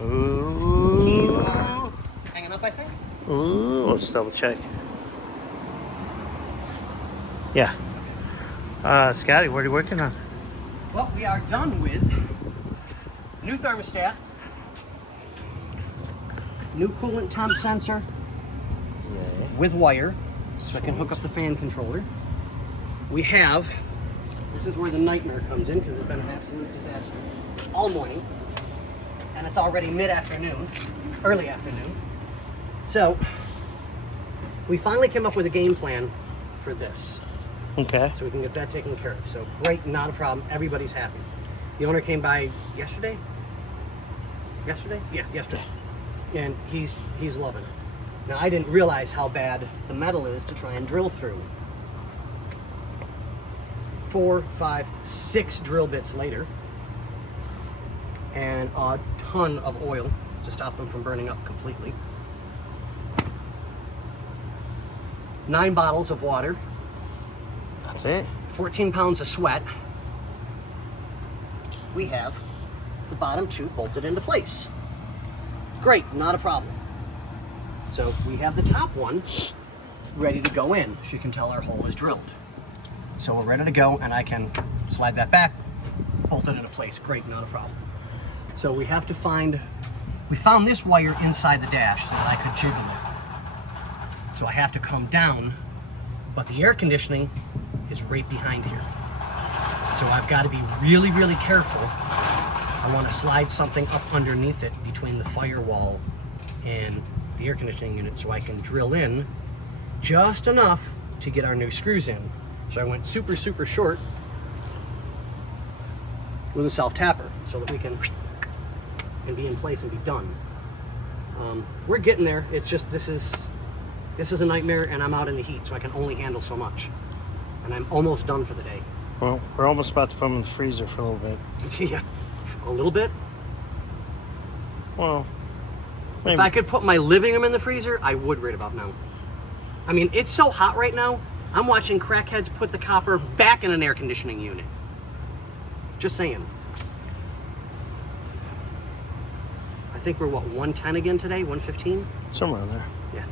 Ooh. Keys are hanging up, I think. Ooh, let's double check. Yeah. Scotty, what are you working on? Well, we are done with new thermostat, new coolant temp sensor Yeah. with wire, so I can hook up the fan controller. We have, this is where the nightmare comes in because it's been an absolute disaster all morning, and it's already mid-afternoon, early afternoon. So we finally came up with a game plan for this, Okay. so we can get that taken care of. So great, not a problem. Everybody's happy. The owner came by yesterday. Yesterday? Yeah, yesterday. And he's loving it. Now I didn't realize how bad the metal is to try and drill through. 4, 5, 6 drill bits later, and a ton of oil to stop them from burning up completely. 9 bottles of water. That's it. 14 pounds of sweat. We have the bottom 2 bolted into place. Great, not a problem. So we have the top one ready to go in. As you can tell, our hole is drilled. So we're ready to go, and I can slide that back, bolt it into place. Great, not a problem. So we have to find, we found this wire inside the dash so that I could jiggle it. So I have to come down, but the air conditioning is right behind here. So I've got to be really, really careful. I want to slide something up underneath it between the firewall and the air conditioning unit so I can drill in just enough to get our new screws in. So I went super, super short with a self-tapper so that we can and be in place and be done. We're getting there. It's just this is a nightmare, and I'm out in the heat, so I can only handle so much. And I'm almost done for the day. Well, we're almost about to put them in the freezer for a little bit. Yeah, a little bit. Well, maybe. If I could put my living room in the freezer, I would right about now. I mean, it's so hot right now, I'm watching crackheads put the copper back in an air conditioning unit. Just saying. I think we're, what, 110 again today? 115? Somewhere in there. Yeah.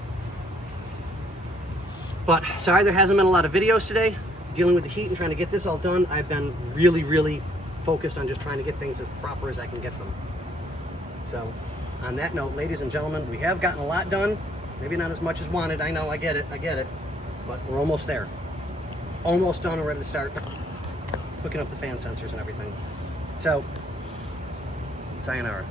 But, sorry there hasn't been a lot of videos today. Dealing with the heat and trying to get this all done. I've been really, really focused on just trying to get things as proper as I can get them. So, on that note, ladies and gentlemen, we have gotten a lot done. Maybe not as much as wanted. I know, I get it. But we're almost there. Almost done and ready to start hooking up the fan sensors and everything. So, sayonara.